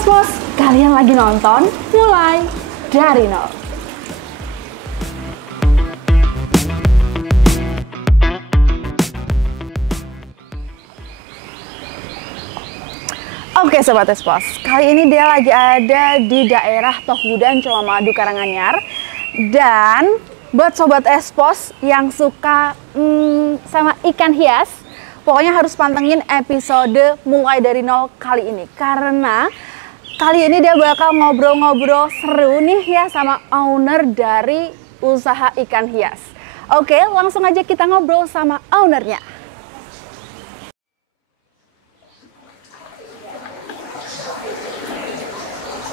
Sobat Espos, kalian lagi nonton Mulai Dari Nol. Oke Sobat Espos, kali ini dia lagi ada di daerah Tohbudan, Colomadu, Karanganyar. Dan buat Sobat Espos yang suka sama ikan hias, pokoknya harus pantengin episode Mulai Dari Nol kali ini. Karena kali ini dia bakal ngobrol-ngobrol seru nih ya sama owner dari usaha ikan hias. Oke, langsung aja kita ngobrol sama ownernya.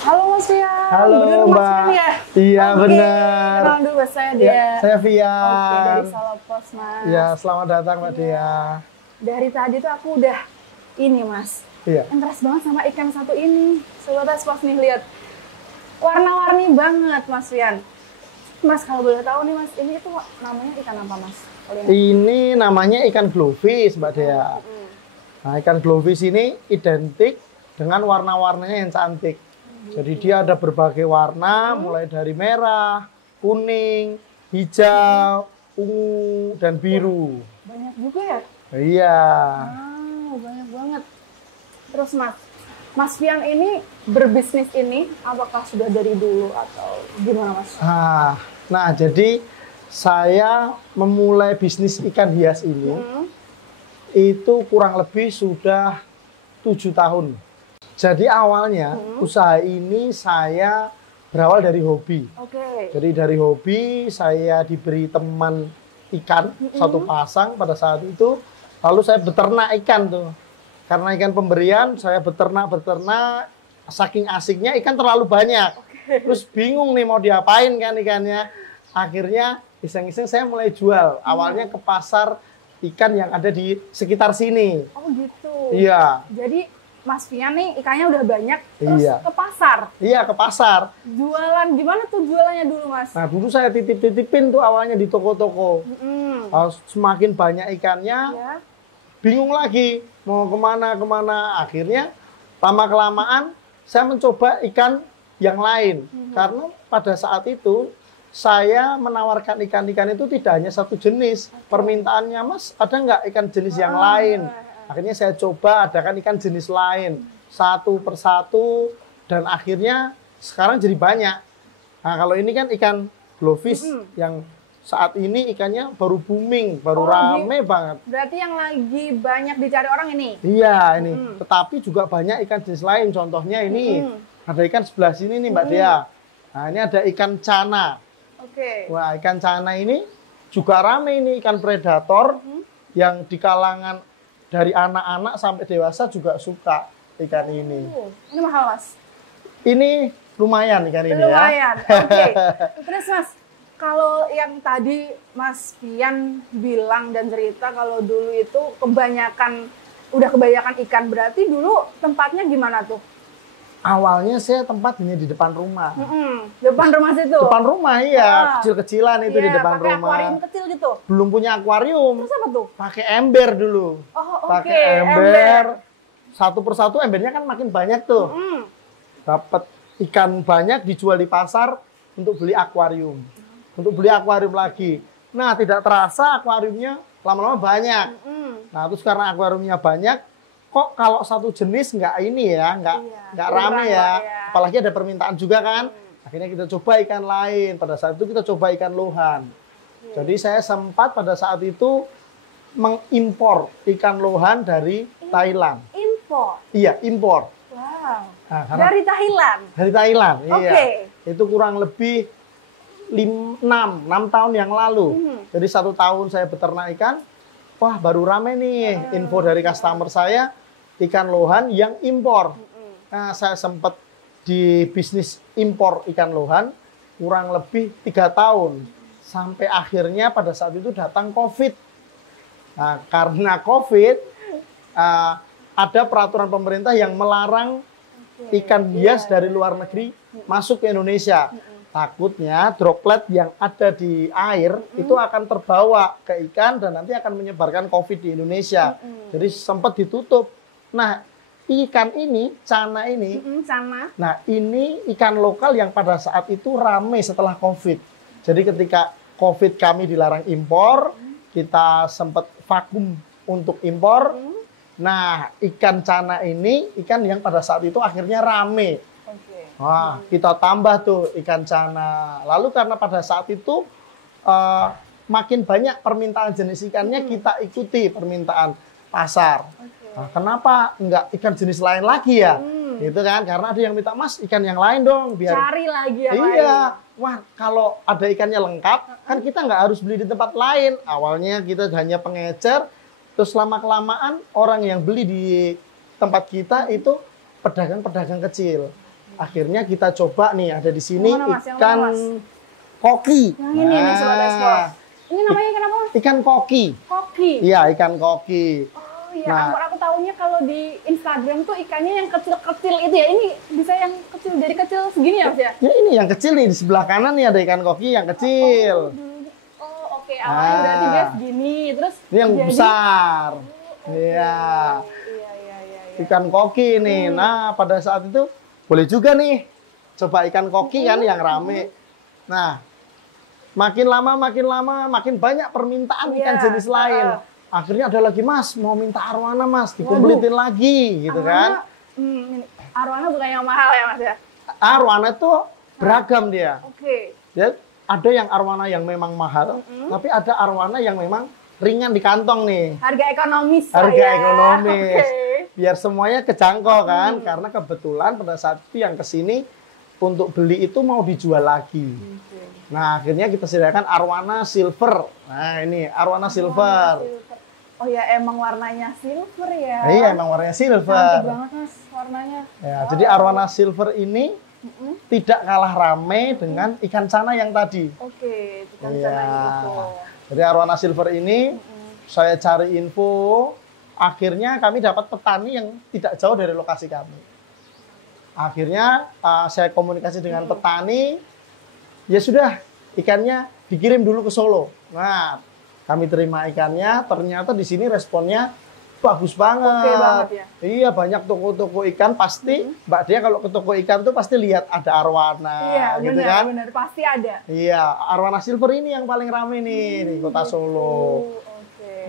Halo Mas Fian. Halo bener, Mbak. Mas Fian ya? Iya Oke, benar. kenalan dulu Mas, saya dia. Ya, saya Fian. Oke, dari Salopos Mas. Ya, selamat datang Mbak Dea. Dari tadi tuh aku udah ini Mas. Iya. Interest banget sama ikan satu ini. Sobat Espos nih lihat. Warna-warni banget Mas Fian. Mas kalau boleh tahu nih Mas, ini tuh namanya ikan apa Mas? Ini namanya ikan glowfish Mbak Dea. Nah, ikan glowfish ini identik dengan warna-warnanya yang cantik. Jadi dia ada berbagai warna, mulai dari merah, kuning, hijau, ungu, dan biru. Banyak juga ya? Iya. Wow, banyak banget. Terus Mas Fian ini berbisnis ini apakah sudah dari dulu atau gimana Mas? Nah, jadi saya memulai bisnis ikan hias ini itu kurang lebih sudah 7 tahun. Jadi awalnya usaha ini saya berawal dari hobi. Oke. Jadi dari hobi saya diberi teman ikan satu pasang pada saat itu. Lalu saya beternak ikan tuh. Karena ikan pemberian saya beternak. Saking asiknya ikan terlalu banyak. Terus bingung nih mau diapain kan ikannya. Akhirnya iseng-iseng saya mulai jual. Awalnya ke pasar ikan yang ada di sekitar sini. Oh gitu. Iya. Jadi Mas Fian nih ikannya udah banyak, terus Iya. ke pasar. Iya, ke pasar. Jualan, gimana tuh jualannya dulu Mas? Nah, dulu saya titip-titipin tuh awalnya di toko-toko. Semakin banyak ikannya, Ya. bingung lagi mau kemana. Akhirnya lama-kelamaan saya mencoba ikan yang lain. Karena pada saat itu saya menawarkan ikan-ikan itu tidak hanya satu jenis. Permintaannya, Mas, ada nggak ikan jenis yang lain? Akhirnya saya coba adakan ikan jenis lain. Satu persatu. Dan akhirnya sekarang jadi banyak. Nah, kalau ini kan ikan glowfish yang saat ini ikannya baru booming, baru rame banget. Berarti yang lagi banyak dicari orang ini? Iya, ini. Tetapi juga banyak ikan jenis lain. Contohnya ini. Ada ikan sebelah sini nih Mbak Dea. Nah, ini ada ikan cana. Oke. Wah, ikan cana ini juga rame ini. Ikan predator yang di kalangan dari anak-anak sampai dewasa juga suka ikan ini. Ini mahal Mas? Ini lumayan ikan ini ya. Lumayan, oke. Terus Mas, kalau yang tadi Mas Fian bilang dan cerita kalau dulu itu kebanyakan ikan, berarti dulu tempatnya gimana tuh? Awalnya saya tempat hanya di depan rumah. Depan rumah situ? Depan rumah iya, kecil-kecilan itu di depan pakai rumah. akuarium kecil gitu? Belum punya akuarium. Terus apa tuh? Pakai ember dulu. Oh oke, Pakai ember. Satu persatu embernya kan makin banyak tuh. Dapat ikan banyak dijual di pasar untuk beli akuarium. Untuk beli akuarium lagi. Nah, tidak terasa akuariumnya lama-lama banyak. Nah, terus karena akuariumnya banyak, kok kalau satu jenis nggak ini ya, nggak rame ya. Apalagi ada permintaan juga kan. Akhirnya kita coba ikan lain. Pada saat itu kita coba ikan lohan. Jadi saya sempat pada saat itu mengimpor ikan lohan dari Thailand. Impor? Iya, impor. Wow. Nah, Dari Thailand? Dari Thailand, iya. Oke. Itu kurang lebih 6 tahun yang lalu. Jadi 1 tahun saya beternak ikan, wah baru rame nih info dari customer saya, ikan lohan yang impor. Nah, saya sempat di bisnis impor ikan lohan kurang lebih 3 tahun. Sampai akhirnya pada saat itu datang COVID. Nah, karena COVID, ada peraturan pemerintah yang melarang ikan hias dari luar negeri masuk ke Indonesia. Takutnya droplet yang ada di air itu akan terbawa ke ikan dan nanti akan menyebarkan COVID di Indonesia. Jadi sempat ditutup. Nah, ikan ini, cana ini, Cana. nah ini ikan lokal yang pada saat itu rame setelah COVID. Jadi ketika COVID kami dilarang impor, kita sempat vakum untuk impor. Nah, ikan cana ini, ikan yang pada saat itu akhirnya rame. Wah, kita tambah tuh ikan cana. Lalu karena pada saat itu makin banyak permintaan jenis ikannya, kita ikuti permintaan pasar. Nah, kenapa enggak ikan jenis lain lagi ya? Gitu kan? Karena ada yang minta, Mas, ikan yang lain dong. Biar... Cari lagi yang lain. Iya. Wah, kalau ada ikannya lengkap, kan kita nggak harus beli di tempat lain. Awalnya kita hanya pengecer, terus lama-kelamaan orang yang beli di tempat kita itu pedagang-pedagang kecil. Akhirnya kita coba nih, ada di sini ikan koki. Yang ini nih, Sobat Explore. Ini namanya ikan apa? Ikan koki. Koki? Iya, ikan koki. Oh iya, aku tahunya kalau di Instagram tuh ikannya yang kecil-kecil itu ya. Ini bisa yang kecil, dari kecil segini ya Mas ya? Ya ini yang kecil nih, di sebelah kanan nih ada ikan koki yang kecil. Oke, awalnya berarti dia segini, terus ini yang besar. Iya. Ikan koki nih. Nah, pada saat itu boleh juga nih coba ikan koki kan yang rame. Nah, makin lama makin banyak permintaan ikan jenis lain. Akhirnya ada lagi, Mas, mau minta arwana, Mas, dikumpulin lagi gitu kan. Arwana bukan yang mahal ya Mas ya? Arwana itu beragam dia. Oke. Ya, ada yang arwana yang memang mahal, tapi ada arwana yang memang ringan di kantong nih. Harga ekonomis. Harga ekonomis. Okay. Biar semuanya kejangkau kan, karena kebetulan pada saat itu yang kesini untuk beli itu mau dijual lagi. Nah, akhirnya kita sediakan arwana silver. Nah, ini arwana silver. Oh ya, emang warnanya silver ya? Iya, emang warnanya silver. Cantik banget Mas warnanya. Ya, jadi arwana silver ini tidak kalah rame dengan ikan cana yang tadi. Oke, ikan cana itu. Jadi arwana silver ini saya cari info, akhirnya kami dapat petani yang tidak jauh dari lokasi kami. Akhirnya saya komunikasi dengan petani, ya sudah ikannya dikirim dulu ke Solo. Nah, kami terima ikannya, ternyata di sini responnya bagus banget. Oke banget ya. Iya, banyak toko-toko ikan pasti, Mbak Dia kalau ke toko ikan tuh pasti lihat ada arwana, iya, gitu benar, kan? Benar, pasti ada. Iya, arwana silver ini yang paling rame nih di Kota Solo.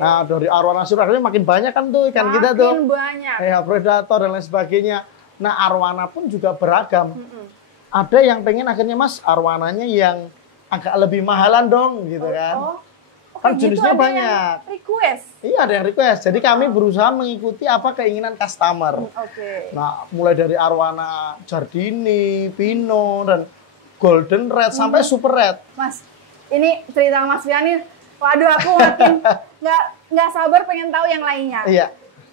Nah, dari arwana silver akhirnya makin banyak kan tuh ikan kita tuh. Makin banyak. Ya, predator dan lain sebagainya. Nah, arwana pun juga beragam. Ada yang pengen akhirnya, Mas, arwananya yang agak lebih mahalan dong, gitu kan. Kan jenisnya gitu banyak. Request? Iya, ada yang request. Jadi kami berusaha mengikuti apa keinginan customer. Nah, mulai dari arwana Jardini, Pino, dan Golden Red, sampai Super Red. Mas, ini cerita Mas Fian nih, waduh aku makin nggak sabar pengen tahu yang lainnya. Iya.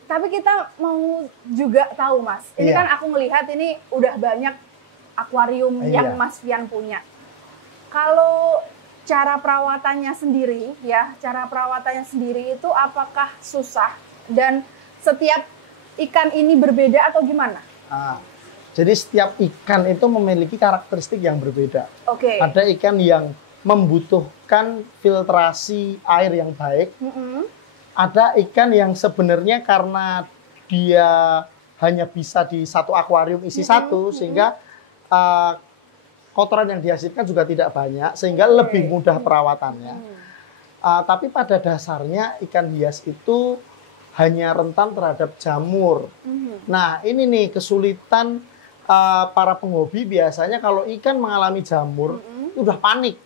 Tapi kita mau juga tahu Mas, ini kan aku melihat ini udah banyak akuarium yang Mas Fian punya. Kalau cara perawatannya sendiri, itu apakah susah dan setiap ikan ini berbeda atau gimana? Jadi setiap ikan itu memiliki karakteristik yang berbeda. Oke. Ada ikan yang membutuhkan filtrasi air yang baik. Ada ikan yang sebenarnya karena dia hanya bisa di satu akuarium isi satu, sehingga kotoran yang dihasilkan juga tidak banyak, sehingga lebih mudah perawatannya. Tapi pada dasarnya ikan hias itu hanya rentan terhadap jamur. Nah, ini nih kesulitan para penghobi biasanya kalau ikan mengalami jamur, udah panik.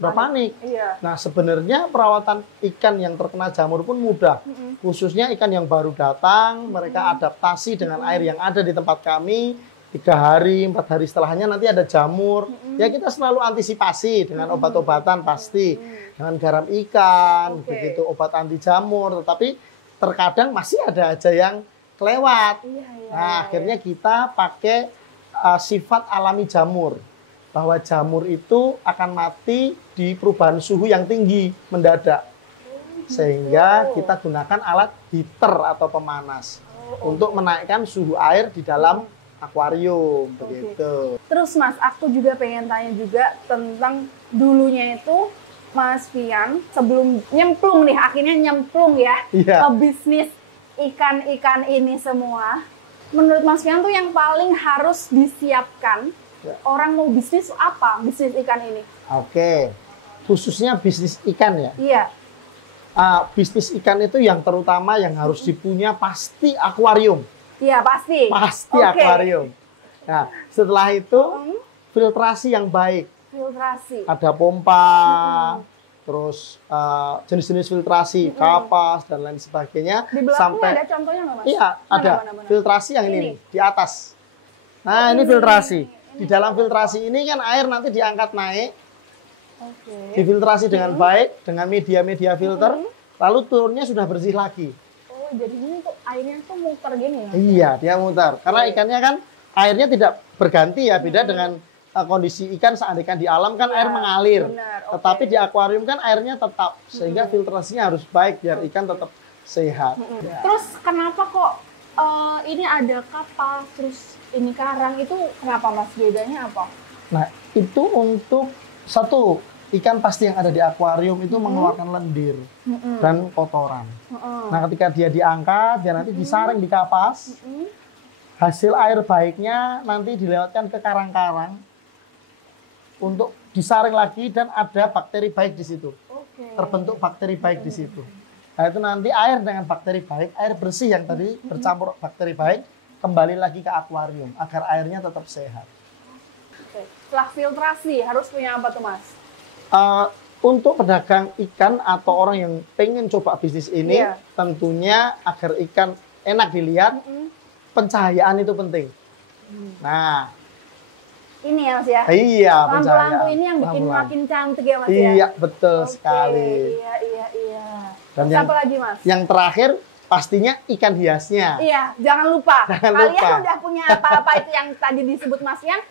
Panik. Iya. Nah, sebenarnya perawatan ikan yang terkena jamur pun mudah. Khususnya ikan yang baru datang, mereka adaptasi dengan air yang ada di tempat kami. 3 hari, 4 hari setelahnya nanti ada jamur. Ya kita selalu antisipasi dengan obat-obatan pasti. Dengan garam ikan, begitu obat anti jamur. Tetapi terkadang masih ada aja yang kelewat. Nah, akhirnya kita pakai sifat alami jamur. Bahwa jamur itu akan mati di perubahan suhu yang tinggi, mendadak. Sehingga kita gunakan alat heater atau pemanas untuk menaikkan suhu air di dalam akuarium, begitu. Terus Mas, aku juga pengen tanya juga tentang dulunya itu Mas Fian sebelum nyemplung nih, akhirnya nyemplung ya ke bisnis ikan-ikan ini semua. menurut Mas Fian tuh yang paling harus disiapkan orang mau bisnis apa? Bisnis ikan ini? Oke, khususnya bisnis ikan ya. Iya. Bisnis ikan itu yang terutama yang harus dipunya pasti akuarium. Iya, pasti. Pasti akuarium. Nah, setelah itu filtrasi yang baik. Filtrasi. Ada pompa, terus jenis-jenis filtrasi, kapas dan lain sebagainya. Di belakangnya ada contohnya nggak, Mas? Iya, ada. Mana? Filtrasi yang ini nih, di atas. Nah, ini filtrasi. Di dalam filtrasi ini kan air nanti diangkat naik, difiltrasi dengan baik, dengan media-media filter, lalu turunnya sudah bersih lagi. Oh, jadi ini tuh airnya tuh muter gini ya? Iya, dia muter. Karena ikannya kan airnya tidak berganti ya, beda dengan kondisi ikan seandainya di alam kan air mengalir. Benar, Tetapi di akuarium kan airnya tetap, sehingga filtrasinya harus baik biar ikan tetap sehat. Terus kenapa kok ini ada kapas, terus ini karang, itu kenapa Mas? Bedanya apa? Nah, itu untuk satu, ikan pasti yang ada di akuarium itu mengeluarkan lendir dan kotoran. Nah, ketika dia diangkat, dia nanti disaring di kapas. Hasil air baiknya nanti dilewatkan ke karang-karang untuk disaring lagi dan ada bakteri baik di situ. Terbentuk bakteri baik di situ. Nah, itu nanti air dengan bakteri baik, air bersih yang tadi bercampur bakteri baik, kembali lagi ke akuarium agar airnya tetap sehat. Setelah filtrasi harus punya apa tuh, Mas? Untuk pedagang ikan atau orang yang pengen coba bisnis ini, tentunya agar ikan enak dilihat, pencahayaan itu penting. Nah, ini ya Mas ya? Iya, lampu-lampu ini yang bikin makin cantik ya Mas ya? Iya, betul sekali. Iya. Dan terus apa lagi Mas? Yang terakhir pastinya ikan hiasnya. Iya, jangan lupa. Jangan Kalian udah punya apa-apa itu yang tadi disebut Mas Fian,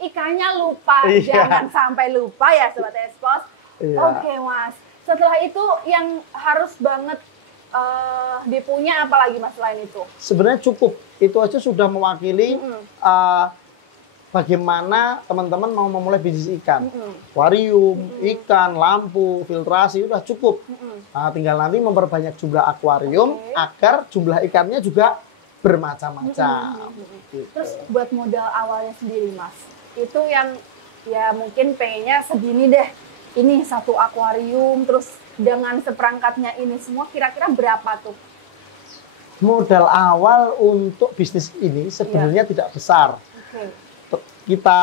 ikannya lupa. Iya. Jangan sampai lupa ya Sobat Espos. Iya. Oke Mas. Setelah itu yang harus banget dipunya apa lagi Mas selain itu? Sebenarnya cukup. Itu aja sudah mewakili bagaimana teman-teman mau memulai bisnis ikan. Akuarium, ikan, lampu, filtrasi, udah cukup. Nah, tinggal nanti memperbanyak jumlah akuarium agar jumlah ikannya juga bermacam-macam. Gitu. Terus buat modal awalnya sendiri Mas, itu yang ya mungkin pengennya segini deh. Ini satu akuarium, terus dengan seperangkatnya ini semua kira-kira berapa tuh? Modal awal untuk bisnis ini sebenarnya tidak besar. Kita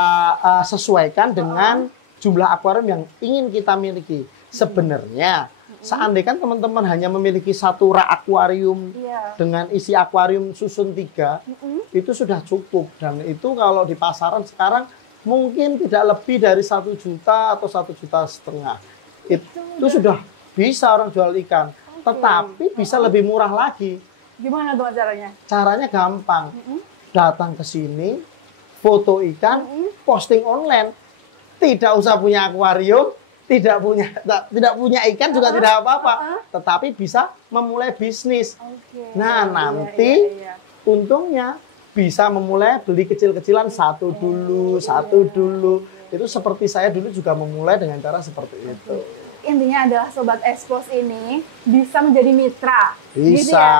sesuaikan dengan jumlah akuarium yang ingin kita miliki. Sebenarnya, seandainya teman-teman hanya memiliki satu rak akuarium dengan isi akuarium susun 3, itu sudah cukup. Dan itu kalau di pasaran sekarang mungkin tidak lebih dari 1 juta atau 1,5 juta. Itu sudah bisa orang jual ikan. Tetapi bisa lebih murah lagi. Gimana tuh caranya? Caranya gampang. Datang ke sini, foto ikan, posting online. Tidak usah punya akuarium, tidak punya ikan juga tidak apa-apa. Tetapi bisa memulai bisnis. Nah, nanti untungnya bisa memulai beli kecil-kecilan satu dulu. Itu seperti saya dulu juga memulai dengan cara seperti itu. Intinya adalah Sobat Espos ini bisa menjadi mitra. Bisa. Gitu ya?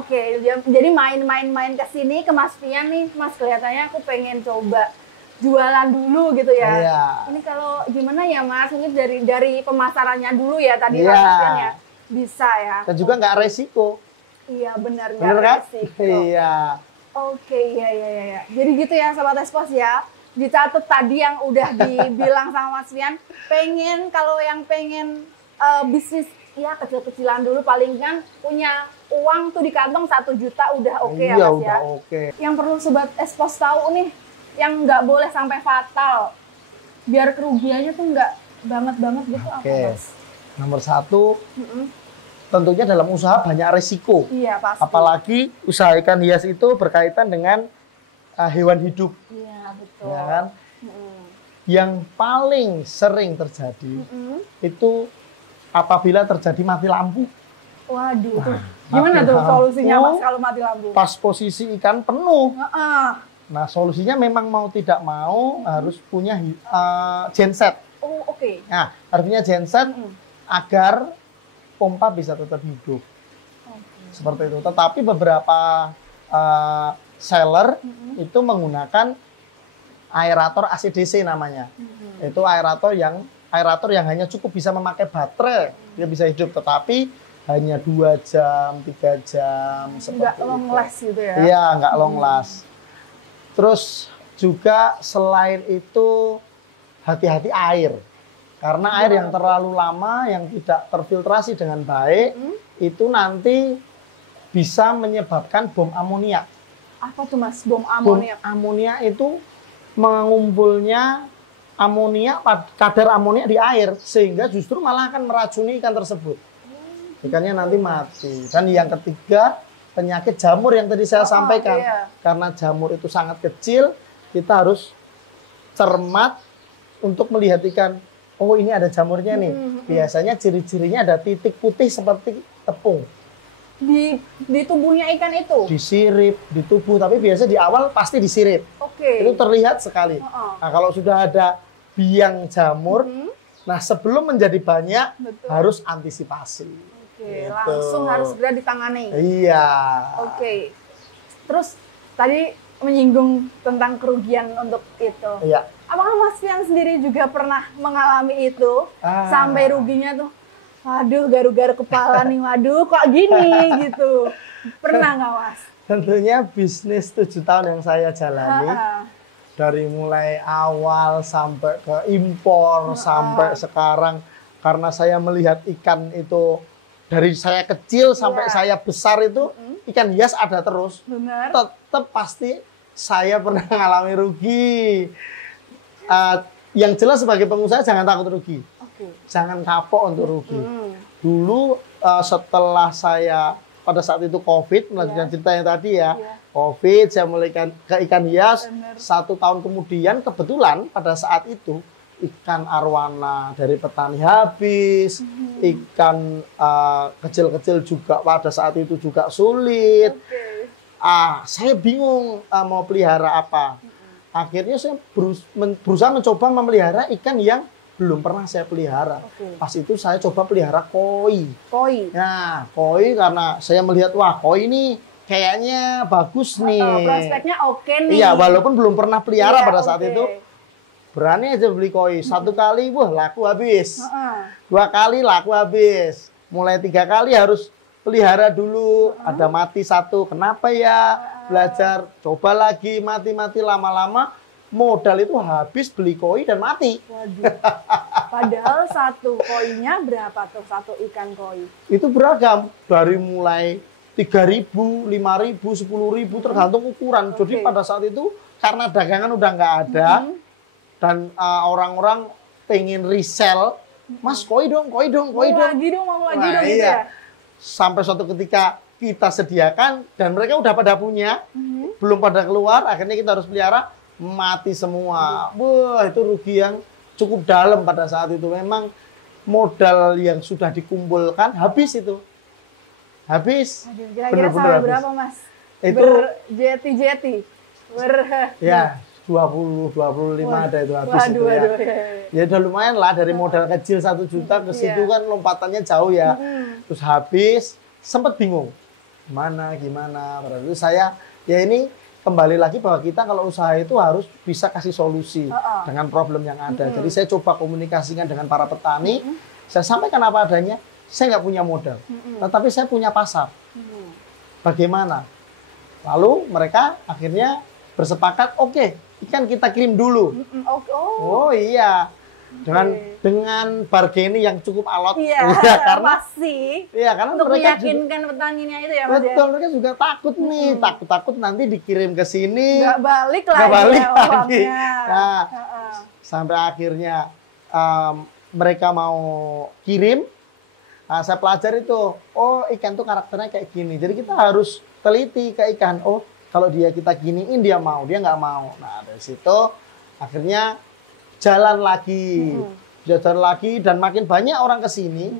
Oke, jadi main-main ke sini ke Mas Fian nih, Mas kelihatannya aku pengen coba jualan dulu gitu ya. Iya. Ini kalau gimana ya Mas, mungkin dari pemasarannya dulu ya tadi Iya. Mas Fian ya. Bisa ya. Dan juga nggak resiko. Iya benar Bener kan? resiko. Iya. Oke, iya. Jadi gitu ya Sobat Espos ya. Dicatat tadi yang udah dibilang sama Mas Fian, kalau yang pengen bisnis ya kecil-kecilan dulu, paling kan punya uang tuh di kantong 1 juta udah oke ya Mas udah ya. oke. Yang perlu Sobat Espos tahu nih, yang nggak boleh sampai fatal, biar kerugiannya tuh nggak banget gitu apa Mas? Nomor 1, tentunya dalam usaha banyak resiko. Iya pasti. Apalagi usaha ikan hias itu berkaitan dengan hewan hidup. Iya betul. Ya kan? Yang paling sering terjadi itu apabila terjadi mati lampu. Waduh, tuh gimana tuh solusinya Mas kalau mati lampu? Pas posisi ikan penuh. Nah, solusinya memang mau tidak mau harus punya genset. Oh, oke. Nah, artinya genset agar pompa bisa tetap hidup. Seperti itu. Tetapi beberapa seller itu menggunakan aerator AC/DC namanya. Itu aerator yang hanya cukup bisa memakai baterai, dia bisa hidup, tetapi hanya 2 jam, 3 jam. Nggak long last gitu ya? Iya, nggak long last. Terus juga selain itu hati-hati air. Karena air yang terlalu lama, yang tidak terfiltrasi dengan baik, itu nanti bisa menyebabkan bom amoniak. Apa tuh Mas, bom amoniak? Bom amoniak itu mengumpulnya kadar amoniak di air, sehingga justru malah akan meracuni ikan tersebut. Ikannya nanti mati. Dan yang ketiga, penyakit jamur yang tadi saya sampaikan. Iya. Karena jamur itu sangat kecil, kita harus cermat untuk melihat ikan. Oh, ini ada jamurnya nih. Biasanya ciri-cirinya ada titik putih seperti tepung. Di tubuhnya ikan itu? Disirip, di tubuh. Tapi biasa di awal pasti disirip. Oke. Itu terlihat sekali. Nah, kalau sudah ada biang jamur, nah sebelum menjadi banyak, harus antisipasi. Oke, Gitu. langsung harus segera ditangani. Iya. Oke. Terus tadi menyinggung tentang kerugian untuk itu. Iya. Apakah Mas Fian sendiri juga pernah mengalami itu? Sampai ruginya tuh, waduh garu-garu kepala nih, waduh kok gini gitu. Pernah nggak Mas? Tentunya bisnis 7 tahun yang saya jalani, dari mulai awal sampai ke impor, sampai sekarang, karena saya melihat ikan itu dari saya kecil sampai saya besar itu, ikan hias ada terus. Benar. Tetap pasti saya pernah mengalami rugi. Yang jelas sebagai pengusaha jangan takut rugi. Jangan kapok untuk rugi. Dulu setelah saya pada saat itu COVID, melanjutkan cerita yang tadi ya, COVID, saya mulai ke ikan hias. 1 tahun kemudian kebetulan pada saat itu ikan arwana dari petani habis, ikan kecil-kecil juga pada saat itu juga sulit. Saya bingung mau pelihara apa. Akhirnya saya berusaha mencoba memelihara ikan yang belum pernah saya pelihara. Pas itu saya coba pelihara koi. Koi. Nah, koi karena saya melihat, wah koi ini kayaknya bagus nih. Prospeknya oke nih. Iya, walaupun belum pernah pelihara pada saat itu. Berani aja beli koi. 1 kali, wah laku habis. 2 kali laku habis. Mulai 3 kali harus pelihara dulu. Ada mati 1. Kenapa ya? Belajar, coba lagi, mati-mati, lama-lama modal itu habis beli koi dan mati. Waduh. Padahal 1 koinya berapa tuh, 1 ikan koi? Itu beragam, dari mulai 3.000, 5.000, 10.000 tergantung ukuran. Jadi pada saat itu karena dagangan udah nggak ada dan orang-orang pengen resell, Mas koi dong, koi dong, koi dong. Lagi dong, mau lagi dong gitu ya. Sampai suatu ketika kita sediakan dan mereka udah pada punya, belum pada keluar, akhirnya kita harus pelihara, mati semua. Wah, itu rugi yang cukup dalam pada saat itu. Memang modal yang sudah dikumpulkan habis itu. Habis. Kira-kira sampai berapa Mas? Itu berjeti-jeti. Ya, 20, 25 ada itu habis. Waduh, itu ya. waduh. Ya udah lumayan lah, dari modal kecil 1 juta ke situ kan lompatannya jauh ya. Terus habis, sempat bingung. Gimana. Pada itu saya, ya ini kembali lagi bahwa kita kalau usaha itu harus bisa kasih solusi dengan problem yang ada. Jadi saya coba komunikasikan dengan para petani, saya sampaikan apa adanya, saya nggak punya modal, tetapi saya punya pasar. Bagaimana? Lalu mereka akhirnya bersepakat, oke, ikan kita kirim dulu. Oh iya, dengan bargaining yang cukup alot. Iya, karena pasti. Iya, karena untuk mereka meyakinkan petaninya itu ya Mas. Betul, mereka juga takut nih, takut nanti dikirim ke sini. Nggak balik lagi. Nggak balik ya, lagi. uangnya. Nah, sampai akhirnya mereka mau kirim. Nah, saya pelajari tuh, oh ikan tuh karakternya kayak gini. Jadi kita harus teliti ke ikan. Oh, kalau kita giniin dia mau, dia nggak mau. Nah, dari situ akhirnya jalan lagi dan makin banyak orang ke sini.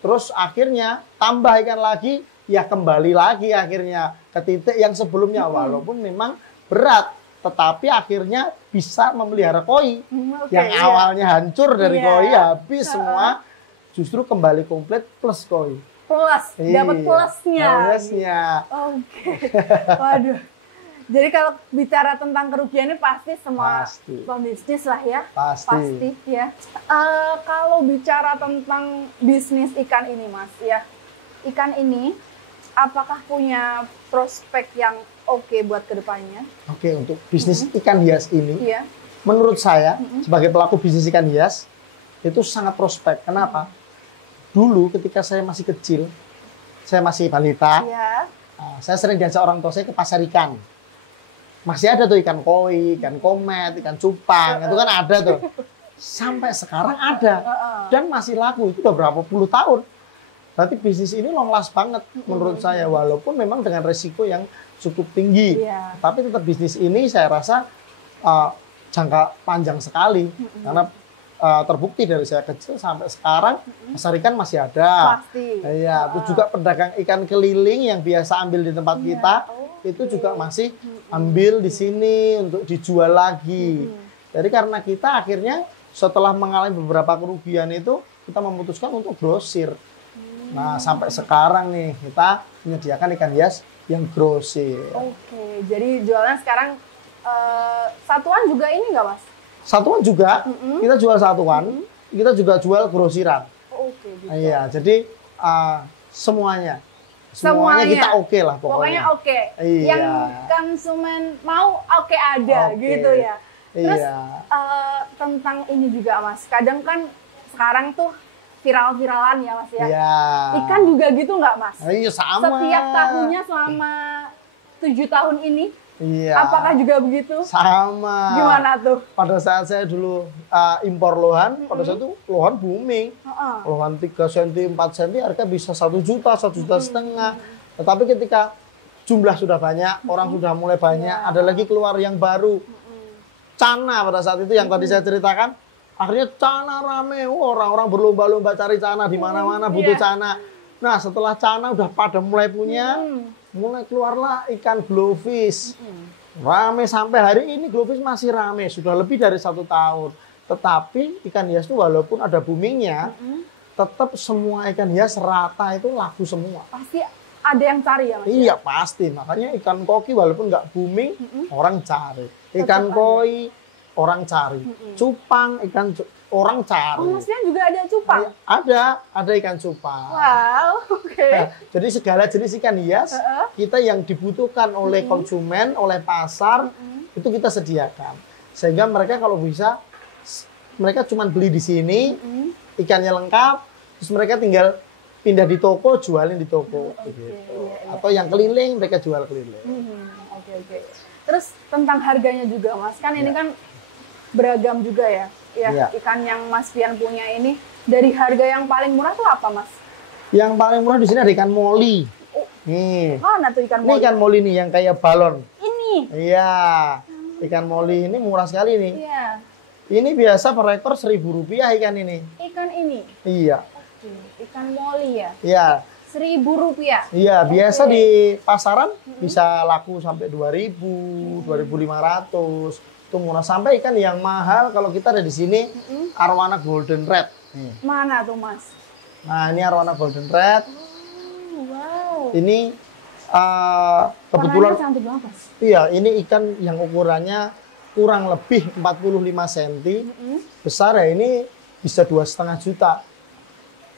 Terus akhirnya tambah ikan lagi, ya kembali lagi akhirnya ke titik yang sebelumnya. Walaupun memang berat, tetapi akhirnya bisa memelihara koi. Yang awalnya hancur dari koi, habis semua, justru kembali komplit plus koi. Plus, dapat plusnya. Plusnya. Oke. Waduh. Jadi kalau bicara tentang kerugian ini pasti semua Pasti. pembisnis lah ya. Pasti. Ya. Kalau bicara tentang bisnis ikan ini Mas ya, ikan ini apakah punya prospek yang oke buat kedepannya? Oke, untuk bisnis ikan hias ini, Iya. menurut saya sebagai pelaku bisnis ikan hias itu sangat prospek. Kenapa? Dulu ketika saya masih kecil, saya masih balita, Iya. saya sering diajak orang tua saya ke pasar ikan. Masih ada tuh ikan koi, ikan komet, ikan cupang, itu kan ada tuh. Sampai sekarang ada dan masih laku. Itu udah berapa puluh tahun. Berarti bisnis ini long last banget menurut saya, walaupun memang dengan resiko yang cukup tinggi. Iya. Tapi tetap bisnis ini saya rasa jangka panjang sekali karena terbukti dari saya kecil sampai sekarang pasar ikan masih ada. Pasti. Iya, itu juga pedagang ikan keliling yang biasa ambil di tempat kita itu juga masih ambil di sini untuk dijual lagi. Jadi karena kita akhirnya setelah mengalami beberapa kerugian itu kita memutuskan untuk grosir. Nah, sampai sekarang nih kita menyediakan ikan hias yang grosir. Oke, jadi jualan sekarang satuan juga ini nggak Mas? Satuan juga, kita jual satuan, kita juga jual grosiran. Oke, gitu. Iya, jadi semuanya kita oke lah pokoknya. Pokoknya oke. Iya. Yang konsumen mau oke ada Oke. gitu ya. Terus Iya. tentang ini juga Mas, kadang kan sekarang tuh viral-viralan ya Mas ya. Iya. Ikan juga gitu nggak Mas? Iya sama. Setiap tahunnya selama 7 tahun ini, Iya. apakah juga begitu? Sama. Gimana tuh? Pada saat saya dulu impor lohan, pada saat itu lohan booming. Heeh. Lohan 3 cm, 4 cm harga bisa 1 juta, 1,5 juta. Tetapi ketika jumlah sudah banyak, orang sudah mulai banyak, ada lagi keluar yang baru. Cana pada saat itu yang tadi saya ceritakan, akhirnya cana rame, orang-orang berlomba-lomba cari cana di mana-mana butuh cana. Nah, setelah cana udah pada mulai punya, mulai keluarlah ikan glowfish. Rame sampai hari ini glowfish masih rame, sudah lebih dari 1 tahun. Tetapi ikan hias itu walaupun ada boomingnya, tetap semua ikan hias rata itu laku semua. Pasti ada yang cari ya Mas? Iya pasti, makanya ikan koki walaupun nggak booming, orang cari. Ikan koi, orang cari. Cupang, orang cari. Oh, Masnya juga ada cupang? Ada ikan cupang. Wow, oke. Nah, jadi segala jenis ikan hias, kita yang dibutuhkan oleh konsumen, oleh pasar, itu kita sediakan. Sehingga mereka kalau bisa, mereka cuma beli di sini, ikannya lengkap, terus mereka tinggal pindah di toko, jualin di toko. Gitu. Atau yang keliling, mereka jual keliling. Oke. Terus tentang harganya juga Mas, kan ini kan beragam juga ya. Ya, ikan yang Mas Fian punya ini, dari harga yang paling murah tuh apa Mas? Yang paling murah di sini ada ikan moli. Nih. Mana tuh ikan Ini moli? ikan moli nih yang kayak balon. Ini? Iya. Ikan moli ini murah sekali nih. Iya. Ini biasa per ekor Rp1.000 ikan ini. Ikan ini? Iya. Oke. Ikan moli ya? Iya. Rp1.000? Iya, biasa di pasaran bisa laku sampai 2.000, 2.500. Itu murah. Sampai ikan yang mahal kalau kita ada di sini arwana golden red. Nih. Mana tuh Mas? Nah, ini arwana golden red. Wow. Ini kebetulan warnanya cantik banget Mas. iya, ini ikan yang ukurannya kurang lebih 45 cm. Besar ya, ini bisa 2,5 juta.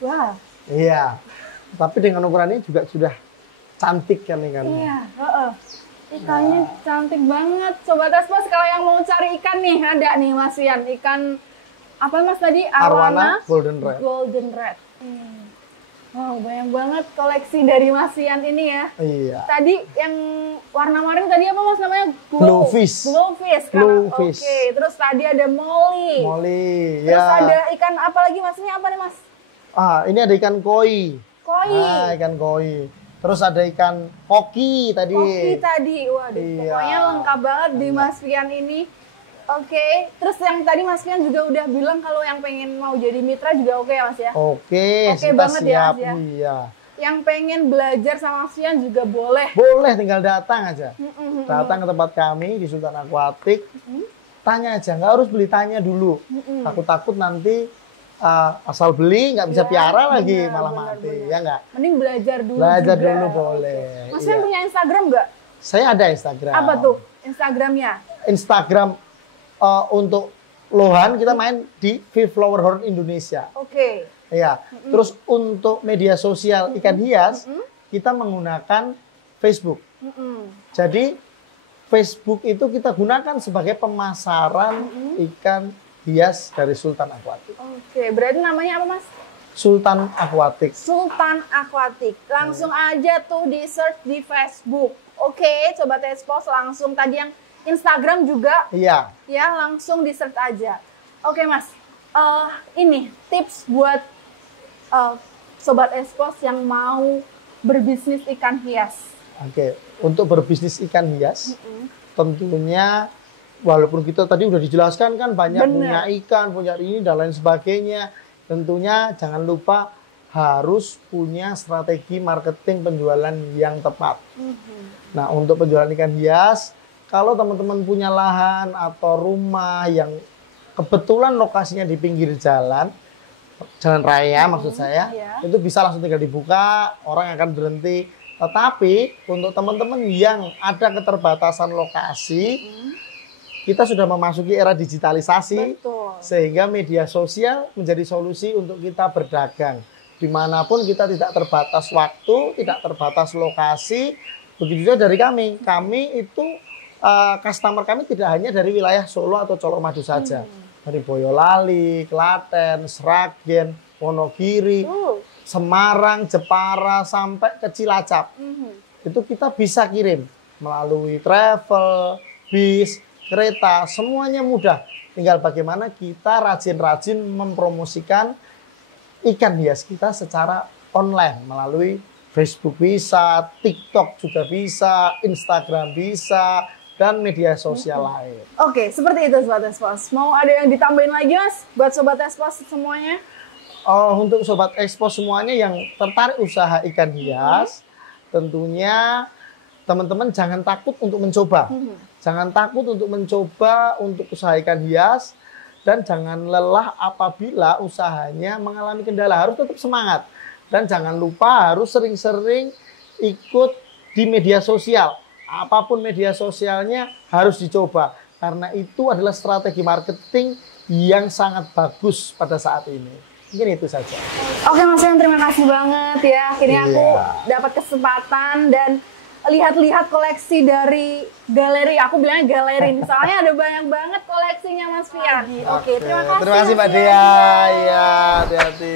Wah. Iya. Tapi dengan ukuran ini juga sudah cantik kan ikannya. Iya, ikannya cantik banget. Sobat Espos, kalau yang mau cari ikan nih, ada nih Mas Fian. Ikan apa Mas tadi? Arwana golden red. Golden red. Wow, banyak banget koleksi dari Mas Fian ini ya. Iya. Tadi yang warna-warni tadi apa Mas namanya? Glowfish. Glowfish. Glowfish. Oke, terus tadi ada molly. Molly, Terus ya. ada ikan apa lagi Mas? Ini apa nih Mas? Ini ada ikan koi. Koi. Ikan koi. Terus ada ikan koki tadi. Koki tadi. Waduh, Iya. pokoknya lengkap banget di Mas Fian ini. Oke, terus yang tadi Mas Fian juga udah bilang kalau yang pengen mau jadi mitra juga oke ya Mas ya? Oke, Oke kita banget ya, siap. Mas ya. Iya. Yang pengen belajar sama Mas Fian juga boleh. Boleh, tinggal datang aja. Datang ke tempat kami di Sultan Aquatic. Tanya aja, nggak harus beli, tanya dulu. Takut-takut nanti asal beli nggak bisa piara lagi, malah mati. Ya nggak? Mending belajar dulu Belajar juga. dulu boleh. Mas Fian punya Instagram nggak? Saya ada Instagram. Apa tuh Instagramnya? Instagram untuk Lohan kita main di Flower Horn Indonesia. Oke. Ya. Terus untuk media sosial ikan hias kita menggunakan Facebook. Jadi Facebook itu kita gunakan sebagai pemasaran ikan hias dari Sultan Aquatic. Oke, berarti namanya apa, Mas? Sultan Aquatic. Sultan Aquatic. Langsung aja tuh di search di Facebook. Oke, Sobat Expos langsung tadi yang Instagram juga. Iya. Ya, langsung di search aja. Oke, Mas. Ini tips buat Sobat Expos yang mau berbisnis ikan hias. Oke, untuk berbisnis ikan hias, tentunya walaupun kita tadi udah dijelaskan kan banyak punya ikan, punya ini dan lain sebagainya. Tentunya jangan lupa harus punya strategi marketing penjualan yang tepat. Nah, untuk penjualan ikan hias, kalau teman-teman punya lahan atau rumah yang kebetulan lokasinya di pinggir jalan raya maksud saya, itu bisa langsung tinggal dibuka, orang akan berhenti. Tetapi untuk teman-teman yang ada keterbatasan lokasi, kita sudah memasuki era digitalisasi. Betul. Sehingga media sosial menjadi solusi untuk kita berdagang. Dimanapun kita tidak terbatas waktu, tidak terbatas lokasi. Begitu juga dari kami. Kami itu, customer kami tidak hanya dari wilayah Solo atau Colomadu saja. Dari Boyolali, Klaten, Sragen, Wonogiri, Semarang, Jepara, sampai ke Cilacap. Itu kita bisa kirim melalui travel, bis, kereta, semuanya mudah. Tinggal bagaimana kita rajin-rajin mempromosikan ikan hias kita secara online melalui Facebook bisa, TikTok juga bisa, Instagram bisa, dan media sosial lain. Oke, seperti itu Sobat Expos. Mau ada yang ditambahin lagi, Mas, buat Sobat Expos semuanya? Untuk Sobat Expos semuanya yang tertarik usaha ikan hias, tentunya teman-teman jangan takut untuk mencoba. Jangan takut untuk mencoba untuk usaha ikan hias, dan jangan lelah apabila usahanya mengalami kendala. Harus tetap semangat. Dan jangan lupa harus sering-sering ikut di media sosial. Apapun media sosialnya harus dicoba. Karena itu adalah strategi marketing yang sangat bagus pada saat ini. Mungkin itu saja. Oke Mas Yan, terima kasih banget ya. Akhirnya aku dapat kesempatan dan lihat-lihat koleksi dari galeri. Aku bilangnya galeri, soalnya ada banyak banget koleksinya Mas Fian. Oke, terima kasih. Terima kasih Mbak Dea. Ya, hati-hati.